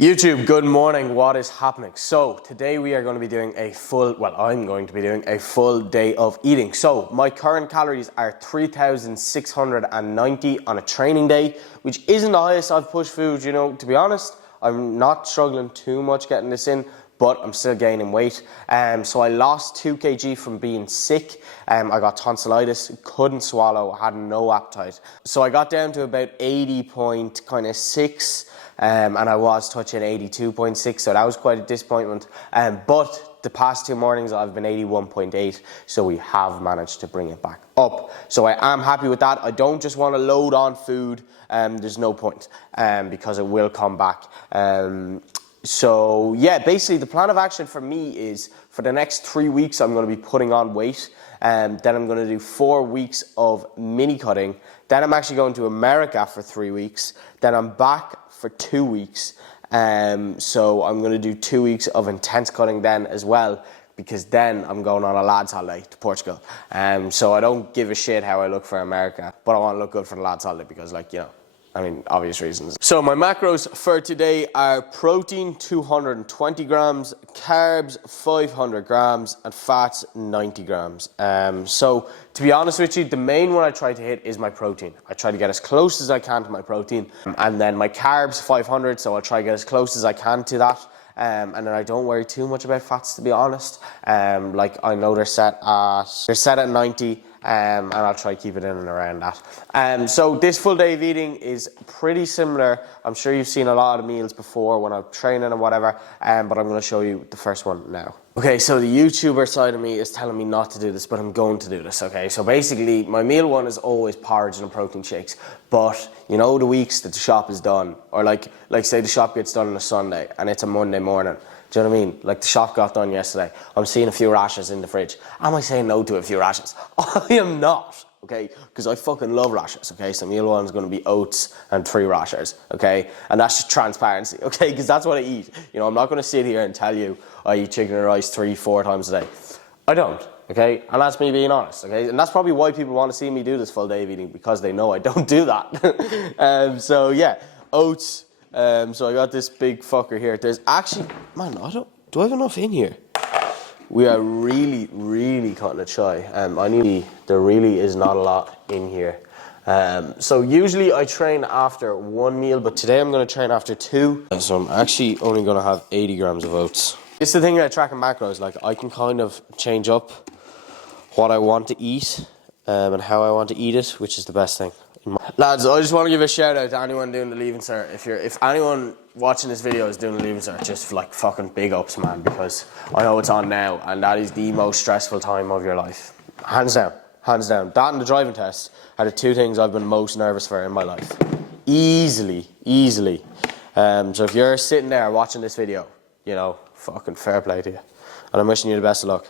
YouTube, good morning. What is happening? So today we are going to be doing I'm going to be doing a full day of eating. So my current calories are 3,690 on a training day, which isn't the highest I've pushed food, to be honest. I'm not struggling too much getting this in, but I'm still gaining weight. So I lost 2 kg from being sick. I got tonsillitis, couldn't swallow, had no appetite. So I got down to about 80.6. And I was touching 82.6, so that was quite a disappointment. But the past 2 mornings I've been 81.8, so we have managed to bring it back up. So I am happy with that. I don't just want to load on food, there's no point, because it will come back. So yeah, basically the plan of action for me is for the next 3 weeks I'm going to be putting on weight. Then I'm going to do 4 weeks of mini cutting. Then I'm actually going to America for 3 weeks. Then I'm back for 2 weeks. So I'm going to do 2 weeks of intense cutting then as well, because then I'm going on a lads holiday to Portugal. So I don't give a shit how I look for America, but I want to look good for the lads holiday because, obvious reasons. So my macros for today are protein 220 grams, carbs 500 grams, and fats 90 grams. So to be honest with you, the main one I try to hit is my protein. I try to get as close as I can to my protein, and then my carbs 500, so I'll try to get as close as I can to that. And then I don't worry too much about fats, to be honest. I know they're set at 90. And I'll try to keep it in and around that. So this full day of eating is pretty similar. I'm sure you've seen a lot of meals before when I'm training and whatever, but I'm going to show you the first one now. Okay, so the YouTuber side of me is telling me not to do this, but I'm going to do this, okay? So basically, my meal one is always porridge and protein shakes, but the weeks that the shop is done, or like say the shop gets done on a Sunday and it's a Monday morning, do you know what I mean? Like the shop got done yesterday. I'm seeing a few rashers in the fridge. Am I saying no to a few rashers? I am not, okay? Because I fucking love rashers, okay? So meal one's going to be oats and 3 rashers, okay? And that's just transparency, okay? Because that's what I eat. I'm not going to sit here and tell you I eat chicken and rice 3-4 times a day. I don't, okay? And that's me being honest, okay? And that's probably why people want to see me do this full day of eating, because they know I don't do that. So yeah, oats. So I got this big fucker here. There's actually, do I have enough in here? We are really, really cutting it shy. There really is not a lot in here. So usually I train after 1 meal, but today I'm going to train after 2. So I'm actually only going to have 80 grams of oats. It's the thing about tracking macros, I can kind of change up what I want to eat and how I want to eat it, which is the best thing. Lads, I just want to give a shout out to anyone doing the Leaving Cert. If anyone watching this video is doing the Leaving Cert, just fucking big ups, man, because I know it's on now and that is the most stressful time of your life. Hands down. That and the driving test are the 2 things I've been most nervous for in my life. Easily. So if you're sitting there watching this video, fucking fair play to you. And I'm wishing you the best of luck.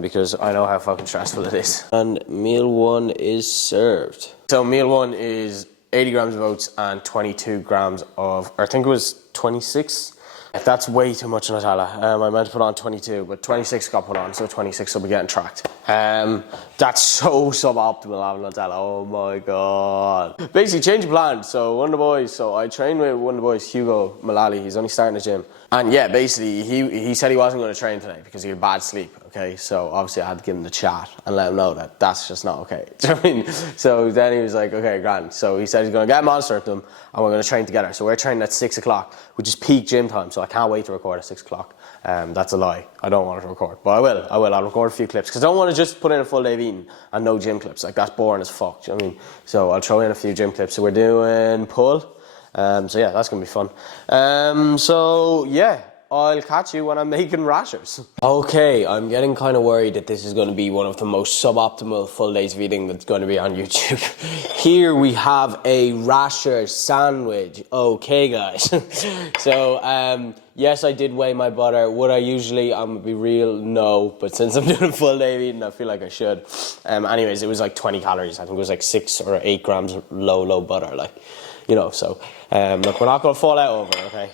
Because I know how fucking stressful it is. And meal 1 is served. So meal 1 is 80 grams of oats and 22 grams of, or I think it was 26. That's way too much Nutella. I meant to put on 22, but 26 got put on, so 26 will be getting tracked. That's so suboptimal having Nutella. Oh my god. Basically, change of plan. So one of the boys, I trained with one of the boys, Hugo Mullally. He's only starting the gym. And yeah, basically, he said he wasn't going to train today because he had bad sleep, okay? So obviously I had to give him the chat and let him know that that's just not okay. Do you know what I mean? So then he was like, okay, grand. So he said he's going to get a Monster with them and we're going to train together. So we're training at 6 o'clock, which is peak gym time. So I can't wait to record at 6 o'clock. That's a lie. I don't want to record, but I will. I'll record a few clips because I don't want to just put in a full day of eating and no gym clips. That's boring as fuck. Do you know what I mean? So I'll throw in a few gym clips. So we're doing pull. So yeah, that's going to be fun. So yeah, I'll catch you when I'm making rashers. Okay, I'm getting kind of worried that this is going to be one of the most suboptimal full days of eating that's going to be on YouTube. Here we have a rasher sandwich. Okay, guys. So, yes, I did weigh my butter. Would I usually? I'm going to be real, no. But since I'm doing a full day of eating, I feel like I should. Anyways, it was like 20 calories. I think it was like 6 or 8 grams of low butter. So, look, we're not going to fall out over it, okay?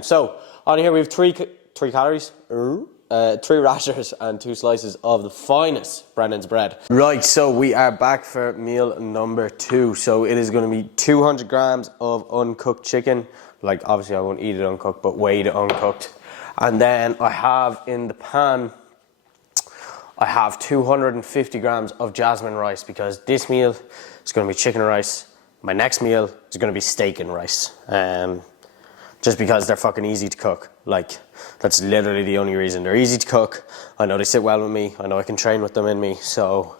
So, on here we have 3 calories, 3 rashers and 2 slices of the finest Brennan's bread. Right, so we are back for meal number 2. So it is going to be 200 grams of uncooked chicken, Like, obviously I won't eat it uncooked, but weigh it uncooked. And then I have in the pan, I have 250 grams of jasmine rice, because this meal is going to be chicken and rice. My next meal is going to be steak and rice. Just because they're fucking easy to cook. Like, that's literally the only reason. They're easy to cook. I know they sit well with me. I know I can train with them in me. So,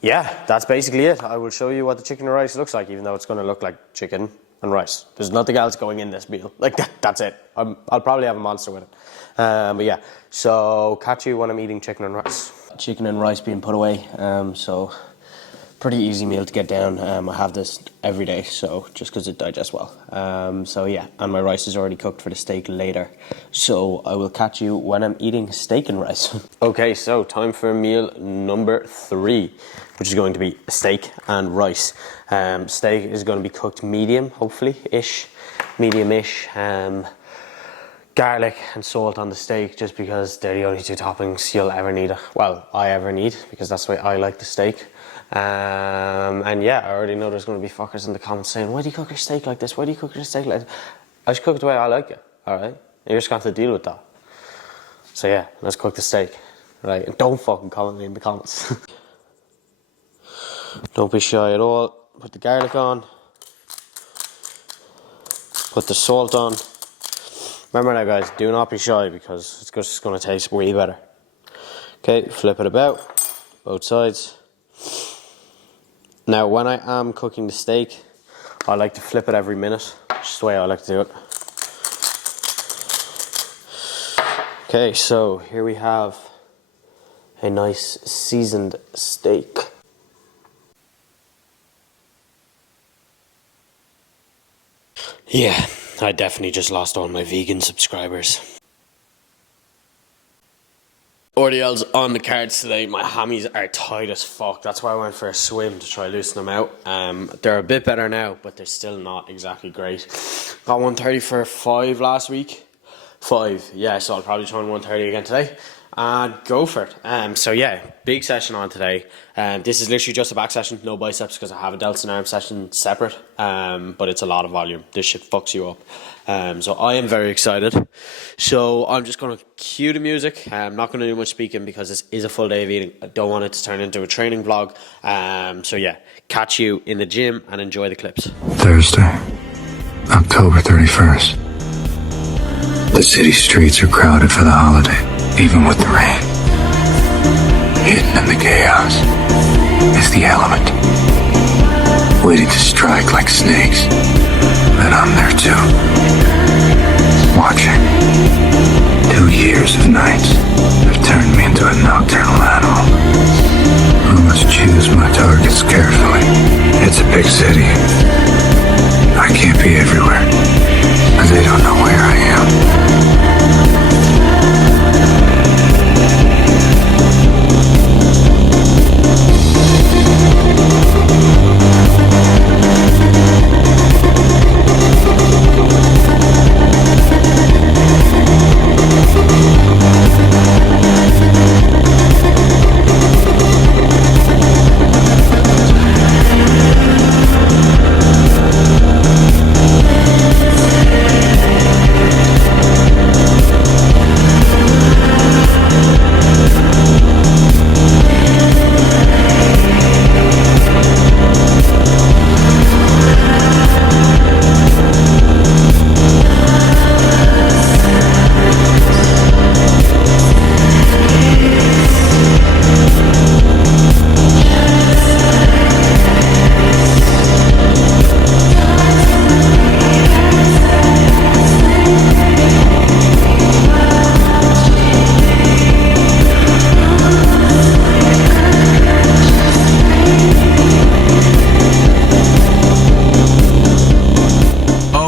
yeah, that's basically it. I will show you what the chicken and rice looks like, even though it's going to look like chicken and rice. There's nothing else going in this meal. Like, that's it. I'll probably have a monster with it. But yeah, so catch you when I'm eating chicken and rice. Chicken and rice being put away. So pretty easy meal to get down. I have this every day, so just because it digests well. So yeah, and my rice is already cooked for the steak later. So I will catch you when I'm eating steak and rice. Okay, so time for meal number 3, which is going to be steak and rice. Steak is going to be cooked medium, hopefully, medium-ish. Garlic and salt on the steak, just because they're the only 2 toppings you'll ever need. Well, I ever need, because that's the way I like the steak. And yeah, I already know there's going to be fuckers in the comments saying, why do you cook your steak like this? Why do you cook your steak like this? I just cook it the way I like it, alright? You're just going to have to deal with that. So yeah, let's cook the steak, right? And don't fucking comment me in the comments. Don't be shy at all. Put the garlic on. Put the salt on. Remember now, guys, do not be shy, because it's just going to taste way better. Okay, flip it about, both sides. Now, when I am cooking the steak, I like to flip it every minute. Just the way I like to do it. Okay, so here we have a nice seasoned steak. Yeah, I definitely just lost all my vegan subscribers. RDL's on the cards today. My hammies are tight as fuck. That's why I went for a swim to try loosen them out. They're a bit better now, but they're still not exactly great. Got 130 for 5 last week. 5, yeah, so I'll probably try 130 again today. And go for it. So yeah, big session on today. This is literally just a back session, no biceps, because I have a delts and arm session separate. But it's a lot of volume. This shit fucks you up. So I am very excited. So I'm just going to cue the music. I'm not going to do much speaking, because this is a full day of eating. I don't want it to turn into a training vlog. So yeah, catch you in the gym and enjoy the clips. Thursday, October 31st. The city streets are crowded for the holiday, even with the rain. Hidden in the chaos is the element, waiting to strike like snakes. And I'm there too, watching. 2 years of nights have turned me into a nocturnal animal. I must choose my targets carefully. It's a big city. I can't be everywhere, because they don't know where I am.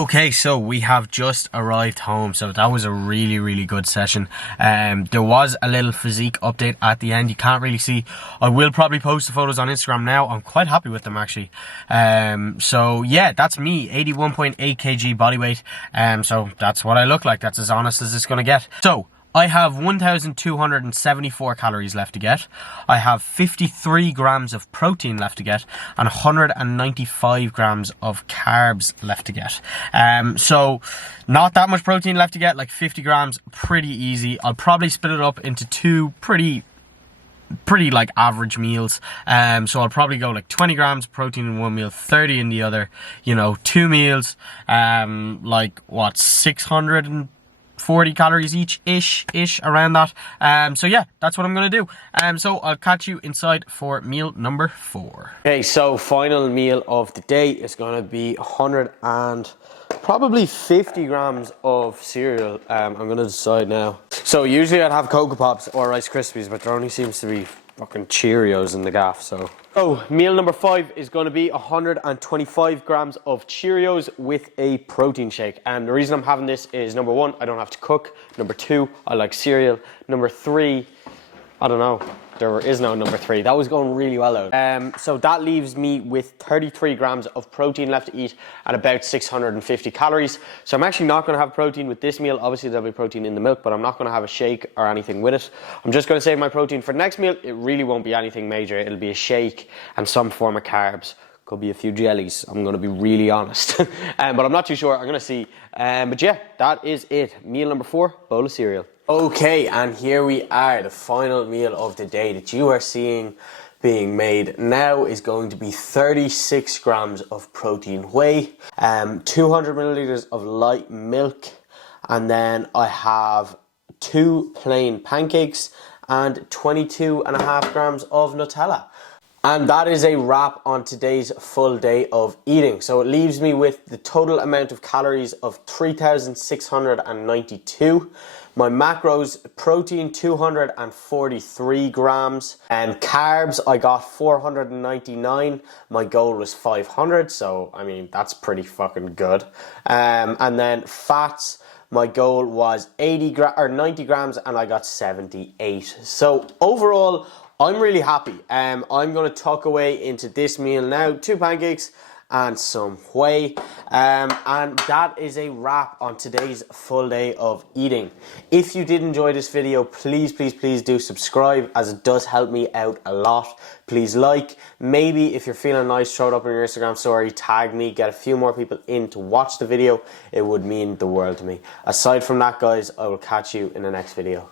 Okay, so we have just arrived home, so that was a really good session. There was a little physique update at the end. You can't really see. I will probably post the photos on Instagram now. I'm quite happy with them, actually. So yeah, that's me, 81.8 kg body weight. So that's what I look like. That's as honest as it's gonna get. So I have 1,274 calories left to get. I have 53 grams of protein left to get and 195 grams of carbs left to get. So not that much protein left to get, like 50 grams, pretty easy. I'll probably split it up into two pretty like average meals. So I'll probably go like 20 grams of protein in one meal, 30 in the other, you know, 2 meals, like what, 640 calories each around that. So yeah, that's what I'm gonna do. So I'll catch you inside for meal number 4. Okay, so final meal of the day is gonna be 100 and probably 50 grams of cereal. I'm gonna decide now. So usually I'd have Cocoa Pops or Rice Krispies, but there only seems to be fucking Cheerios in the gaff, so. So meal number 5 is gonna be 125 grams of Cheerios with a protein shake. And the reason I'm having this is, number 1, I don't have to cook. Number 2, I like cereal. Number 3, I don't know. There is no number 3. That was going really well out. So that leaves me with 33 grams of protein left to eat and about 650 calories. So I'm actually not going to have protein with this meal. Obviously there'll be protein in the milk, but I'm not going to have a shake or anything with it. I'm just going to save my protein for the next meal. It really won't be anything major. It'll be a shake and some form of carbs. Could be a few jellies, I'm going to be really honest. But I'm not too sure. I'm going to see. But yeah, that is it. Meal number 4, bowl of cereal. Okay, and here we are. The final meal of the day that you are seeing being made now is going to be 36 grams of protein whey, 200 milliliters of light milk, and then I have 2 plain pancakes and 22.5 grams of Nutella. And that is a wrap on today's full day of eating. So it leaves me with the total amount of calories of 3,692. My macros, protein 243 grams, and carbs I got 499. My goal was 500, so I mean that's pretty fucking good. And then fats, my goal was 90 grams, and I got 78. So overall, I'm really happy. I'm going to tuck away into this meal now, 2 pancakes and some whey. And that is a wrap on today's full day of eating. If you did enjoy this video, please do subscribe, as it does help me out a lot. Please like, maybe if you're feeling nice, throw it up on your Instagram story, tag me, get a few more people in to watch the video. It would mean the world to me. Aside from that, guys, I will catch you in the next video.